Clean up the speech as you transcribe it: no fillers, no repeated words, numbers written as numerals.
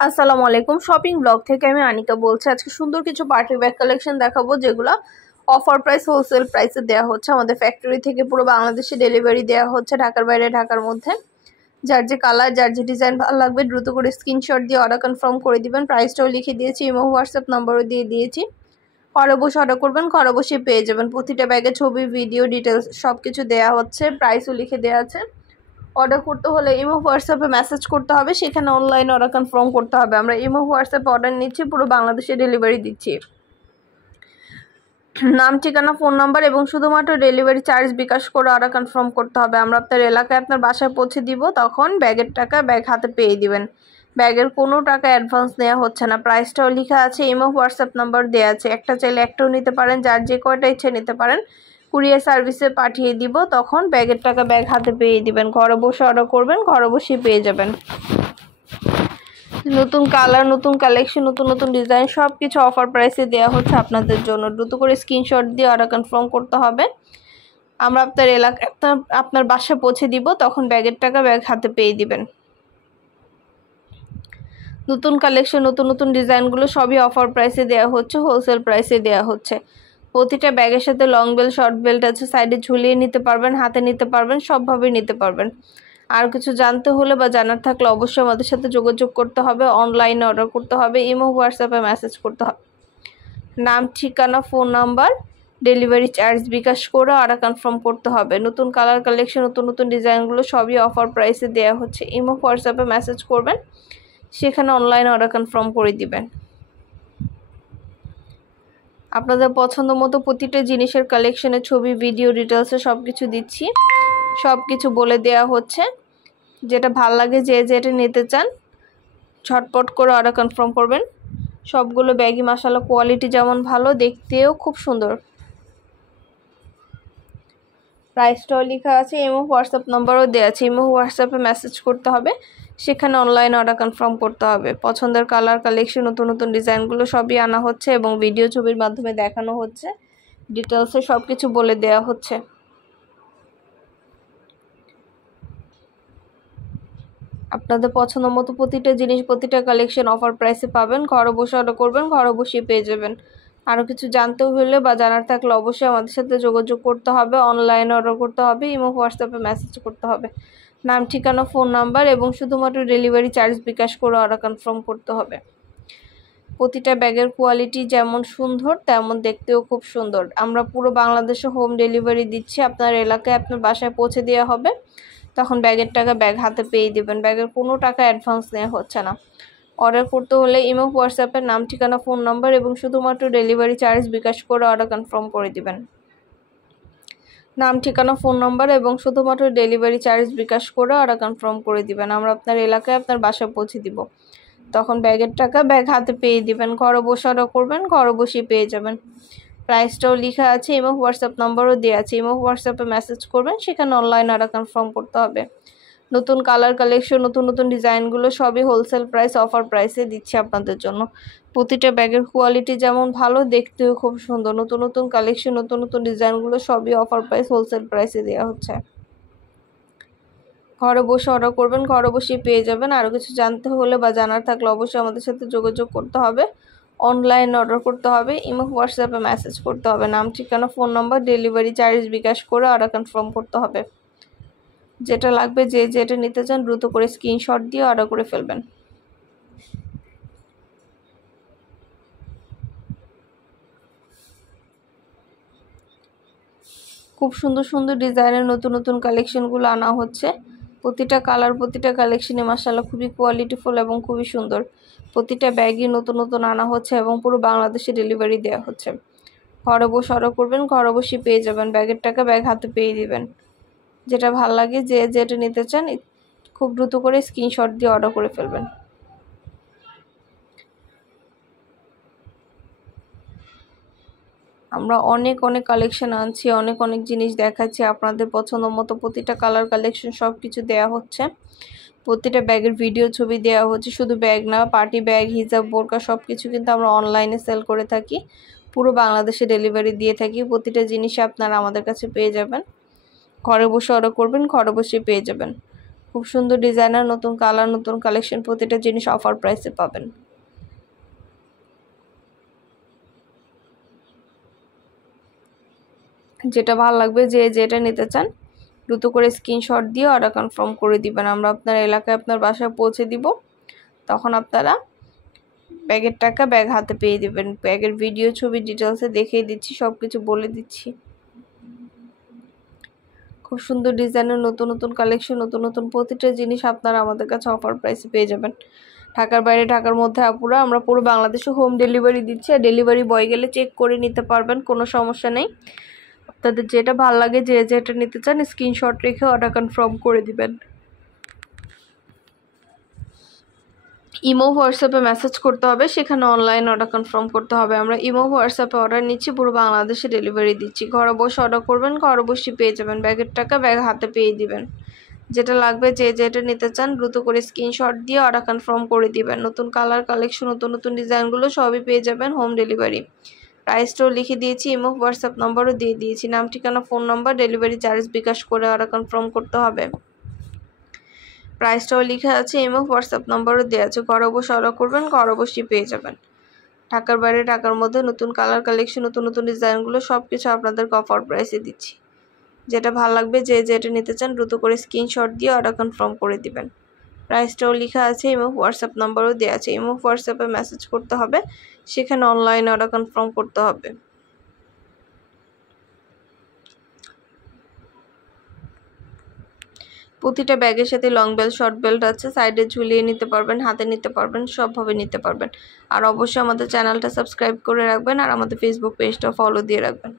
আসসালামু আলাইকুম। Shopping blog থেকে আমি আনিকা বলছি। আজকে সুন্দর কিছু পার্টি ব্যাগ কালেকশন দেখাবো, যেগুলো অফার প্রাইস হোলসেল প্রাইসে দেওয়া হচ্ছে। আমাদের ফ্যাক্টরি থেকে পুরো বাংলাদেশে ডেলিভারি দেওয়া হচ্ছে, ঢাকার বাইরে ঢাকার মধ্যে। যার যে কালার, যার যে ডিজাইন ভালো লাগবে দ্রুত করে স্ক্রিনশট দিয়ে অর্ডার কনফার্ম করে দিবেন। প্রাইসটাও লিখে দিয়েছি, ইমো হোয়াটসঅ্যাপ নাম্বারও দিয়ে দিয়েছি। ঘরে বসে অর্ডার করবেন, ঘরে বসে পেয়ে যাবেন। প্রতিটা ব্যাগে ছবি, ভিডিও, ডিটেলস সব কিছু দেওয়া হচ্ছে, প্রাইসও লিখে দেওয়া আছে। অর্ডার করতে হলে ইমো হোয়াটসঅ্যাপে মেসেজ করতে হবে, সেখানে অনলাইনে অর্ডার কনফার্ম করতে হবে। আমরা ইমো হোয়াটসঅ্যাপে অর্ডার নিচ্ছি, পুরো বাংলাদেশে ডেলিভারি দিচ্ছি। নাম, ঠিকানা, ফোন নাম্বার এবং শুধুমাত্র ডেলিভারি চার্জ বিকাশ করে অর্ডার কনফার্ম করতে হবে। আমরা আপনার এলাকায় আপনার বাসায় পৌঁছে দিব, তখন ব্যাগের টাকা ব্যাগ হাতে পেয়ে দিবেন। ব্যাগের কোনো টাকা অ্যাডভান্স নেওয়া হচ্ছে না। প্রাইসটাও লেখা আছে, ইমো হোয়াটসঅ্যাপ নাম্বার দেওয়া আছে। একটা চাইলে একটাও নিতে পারেন, যার যে কয়টা ইচ্ছে নিতে পারেন। কুরিয়ার সার্ভিসে পাঠিয়ে দিব, তখন ব্যাগের টাকা ব্যাগ হাতে পেয়ে দিবেন। ঘরে বসে অর্ডার করবেন, ঘরে বসে পেয়ে যাবেন। নতুন কালার, নতুন কালেকশন, নতুন নতুন ডিজাইন সব কিছু অফার প্রাইসে দেওয়া হচ্ছে আপনাদের জন্য। দ্রুত করে স্ক্রিনশট দিয়ে অর্ডার কনফার্ম করতে হবে। আমরা আপনার এলাকা আপনার বাসায় পৌঁছে দিব, তখন ব্যাগের টাকা ব্যাগ হাতে পেয়ে দিবেন। নতুন কালেকশন, নতুন নতুন ডিজাইনগুলো সবই অফার প্রাইসে দেওয়া হচ্ছে, হোলসেল প্রাইসে দেওয়া হচ্ছে। প্রতিটা ব্যাগের সাথে লং বেল্ট, শর্ট বেল্ট আছে, সাইডে ঝুলিয়ে নিতে পারবেন, হাতে নিতে পারবেন, সবভাবে নিতে পারবেন। আর কিছু জানতে হলে বা জানার থাকলে অবশ্যই আমাদের সাথে যোগাযোগ করতে হবে, অনলাইনে অর্ডার করতে হবে, ইমো হোয়াটসঅ্যাপে মেসেজ করতে হবে। নাম, ঠিকানা, ফোন নাম্বার, ডেলিভারি চার্জ বিকাশ করে অর্ডার কনফার্ম করতে হবে। নতুন কালার কালেকশন, নতুন নতুন ডিজাইনগুলো সবই অফার প্রাইসে দেওয়া হচ্ছে। ইমো হোয়াটসঅ্যাপে মেসেজ করবেন, সেখানে অনলাইনে অর্ডার কনফার্ম করে দিবেন। আপনাদের পছন্দ মতো প্রতিটা জিনিসের কালেকশনের ছবি, ভিডিও, ডিটেলসে সব কিছু দিচ্ছি, সব কিছু বলে দেওয়া হচ্ছে। যেটা ভাল লাগে, যে যেটা নিতে চান ঝটপট করে অর্ডার কনফার্ম করবেন। সবগুলো ব্যাগই মাশাআল্লাহ কোয়ালিটি যেমন ভালো, দেখতেও খুব সুন্দর। প্রাইসটাও লেখা আছে, ইমো হোয়াটসঅ্যাপ নাম্বারও দেওয়া আছে। ইমো হোয়াটসঅ্যাপে মেসেজ করতে হবে, সেখানে অনলাইনে অর্ডার কনফার্ম করতে হবে। পছন্দের কালার, কালেকশন, নতুন নতুন ডিজাইনগুলো সবই আনা হচ্ছে এবং ভিডিও ছবির মাধ্যমে দেখানো হচ্ছে। ডিটেলসে সব কিছু বলে দেওয়া হচ্ছে। আপনাদের পছন্দ মতো প্রতিটা জিনিস, প্রতিটা কালেকশন অফার প্রাইসে পাবেন। ঘরে বসে অর্ডার করবেন, ঘরে বসে পেয়ে যাবেন। আরও কিছু জানতে হলে বা জানার থাকলে অবশ্যই আমাদের সাথে যোগাযোগ করতে হবে, অনলাইনে অর্ডার করতে হবে, ইমো হোয়াটসঅ্যাপে মেসেজ করতে হবে। নাম, ঠিকানা, ফোন নাম্বার এবং শুধুমাত্র ডেলিভারি চার্জ বিকাশ করে অর্ডার কনফার্ম করতে হবে। প্রতিটা ব্যাগের কোয়ালিটি যেমন সুন্দর, তেমন দেখতেও খুব সুন্দর। আমরা পুরো বাংলাদেশে হোম ডেলিভারি দিচ্ছি। আপনার এলাকায় আপনার বাসায় পৌঁছে দেওয়া হবে, তখন ব্যাগের টাকা ব্যাগ হাতে পেয়ে দেবেন। ব্যাগের কোনো টাকা অ্যাডভান্স নেওয়া হচ্ছে না। অর্ডার করতে হলে ইমো হোয়াটসঅ্যাপের নাম, ঠিকানা, ফোন নাম্বার এবং শুধুমাত্র ডেলিভারি চার্জ বিকাশ করে অর্ডার কনফার্ম করে দিবেন। নাম, ঠিকানা, ফোন নাম্বার এবং শুধুমাত্র ডেলিভারি চার্জ বিকাশ করে অর্ডার কনফার্ম করে দিবেন। আমরা আপনার এলাকায় আপনার বাসায় পৌঁছে দিব, তখন ব্যাগের টাকা ব্যাগ হাতে পেয়ে দিবেন। ঘরে বসে অর্ডার করবেন, ঘরে বসেই পেয়ে যাবেন। প্রাইসটাও লেখা আছে, ইমো হোয়াটসঅ্যাপ নাম্বারও দেওয়া আছে। ইমো হোয়াটসঅ্যাপে মেসেজ করবেন, সেখানে অনলাইন অর্ডার কনফার্ম করতে হবে। নতুন কালার কালেকশন, নতুন নতুন ডিজাইনগুলো সবই হোলসেল প্রাইস, অফার প্রাইসে দিচ্ছি আপনাদের জন্য। প্রতিটা ব্যাগের কোয়ালিটি যেমন ভালো, দেখতেও খুব সুন্দর। নতুন নতুন কালেকশন, নতুন নতুন ডিজাইনগুলো সবই অফার প্রাইস, হোলসেল প্রাইসে দেওয়া হচ্ছে। ঘরে বসে অর্ডার করবেন, ঘরে বসেই পেয়ে যাবেন। আরও কিছু জানতে হলে বা জানার থাকলে অবশ্যই আমাদের সাথে যোগাযোগ করতে হবে, অনলাইন অর্ডার করতে হবে, ইমো হোয়াটসঅ্যাপে মেসেজ করতে হবে। নাম, ঠিকানা, ফোন নাম্বার, ডেলিভারি চার্জ বিকাশ করে অর্ডার কনফার্ম করতে হবে। যেটা লাগবে, যে যেটা নিতে চান দ্রুত করে স্ক্রিনশট দিয়ে অর্ডার করে ফেলবেন। খুব সুন্দর সুন্দর ডিজাইনের নতুন নতুন কালেকশনগুলো আনা হচ্ছে। প্রতিটা কালার, প্রতিটা কালেকশনই মাশাআল্লাহ খুবই কোয়ালিটিফুল এবং খুবই সুন্দর। প্রতিটা ব্যাগই নতুন নতুন আনা হচ্ছে এবং পুরো বাংলাদেশে ডেলিভারি দেওয়া হচ্ছে। ঘরে বসে অর্ডার করবেন, ঘরে বসে পেয়ে যাবেন। ব্যাগের টাকা ব্যাগ হাতে পেয়ে দিবেন। যেটা ভাল লাগে, যে যেটা নিতে চান খুব দ্রুত করে স্ক্রিনশট দিয়ে অর্ডার করে ফেলবেন। আমরা অনেক অনেক কালেকশন আনছি, অনেক অনেক জিনিস দেখাচ্ছি। আপনাদের পছন্দ মতো প্রতিটা কালার কালেকশন সব কিছু দেওয়া হচ্ছে। প্রতিটা ব্যাগের ভিডিও ছবি দেওয়া হচ্ছে। শুধু ব্যাগ না, পার্টি ব্যাগ, হিজাব, বোরকা সব কিছু কিন্তু আমরা অনলাইনে সেল করে থাকি, পুরো বাংলাদেশে ডেলিভারি দিয়ে থাকি। প্রতিটা জিনিসই আপনারা আমাদের কাছে পেয়ে যাবেন। ঘরে বসে অর্ডার করবেন, ঘরে বসে পেয়ে যাবেন। খুব সুন্দর ডিজাইনার, নতুন কালার, নতুন কালেকশন, প্রতিটা জিনিস অফার প্রাইসে পাবেন। যেটা ভালো লাগবে, যে যেটা নিতে চান দ্রুত করে স্ক্রিনশট দিয়ে অর্ডার কনফার্ম করে দিবেন। আমরা আপনার এলাকায় আপনার বাসায় পৌঁছে দিব, তখন আপনারা ব্যাগের টাকা ব্যাগ হাতে পেয়ে দিবেন। ব্যাগের ভিডিও ছবি ডিটেলসে দেখিয়ে দিচ্ছি, সব কিছু বলে দিচ্ছি। খুব সুন্দর ডিজাইনের নতুন নতুন কালেকশন, নতুন নতুন প্রতিটা জিনিস আপনারা আমাদের কাছে অফার প্রাইসে পেয়ে যাবেন। ঢাকার বাইরে, ঢাকার মধ্যে আপুরা আমরা পুরো বাংলাদেশে হোম ডেলিভারি দিচ্ছি। আর ডেলিভারি বয় গেলে চেক করে নিতে পারবেন, কোনো সমস্যা নেই। আপনাদের যেটা ভালো লাগে, যে যেটা নিতে চান স্ক্রিনশট রেখে অর্ডার কনফার্ম করে দিবেন। ইমো হোয়াটসঅ্যাপে মেসেজ করতে হবে, সেখানে অনলাইন অর্ডার কনফার্ম করতে হবে। আমরা ইমো হোয়াটসঅ্যাপে অর্ডার নিচ্ছি, পুরো বাংলাদেশে ডেলিভারি দিচ্ছি। ঘরে বসে অর্ডার করবেন, ঘরে বসে পেয়ে যাবেন। ব্যাগের টাকা ব্যাগ হাতে পেয়ে দিবেন। যেটা লাগবে, যে যেটা নিতে চান দ্রুত করে স্ক্রিনশট দিয়ে অর্ডার কনফার্ম করে দিবেন। নতুন কালার কালেকশন, নতুন নতুন ডিজাইনগুলো সবই পেয়ে যাবেন হোম ডেলিভারি। প্রাইসটাও লিখে দিয়েছি, ইমো হোয়াটসঅ্যাপ নম্বরও দিয়ে দিয়েছি। নাম, ঠিকানা, ফোন নাম্বার, ডেলিভারি চার্জ বিকাশ করে অর্ডার কনফার্ম করতে হবে। প্রাইসটাও লিখে আছে, ইমো হোয়াটসঅ্যাপ নম্বরও দেওয়া আছে। ঘরে বসে অর্ডার করবেন, ঘরে বসেই পেয়ে যাবেন। ঢাকার বাইরে, ঢাকার মধ্যে নতুন কালার কালেকশন, নতুন নতুন ডিজাইনগুলো সব কিছু আপনাদেরকে অফার প্রাইসে দিচ্ছি। যেটা ভালো লাগবে, যে যেটা নিতে চান দ্রুত করে স্ক্রিনশট দিয়ে অর্ডার কনফার্ম করে দিবেন। প্রাইসটাও লেখা আছে, ইমো হোয়াটসঅ্যাপ নাম্বারও দেওয়া আছে। ইমো হোয়াটসঅ্যাপে মেসেজ করতে হবে, সেখানে অনলাইনে অর্ডার কনফার্ম করতে হবে। প্রতিটা ব্যাগের সাথে লং বেল্ট, শর্ট বেল্ট আছে, সাইডে ঝুলিয়ে নিতে পারবেন, হাতে নিতে পারবেন, সবভাবে নিতে পারবেন। আর অবশ্যই আমাদের চ্যানেলটা সাবস্ক্রাইব করে রাখবেন, আর আমাদের ফেসবুক পেজটা ফলো দিয়ে রাখবেন।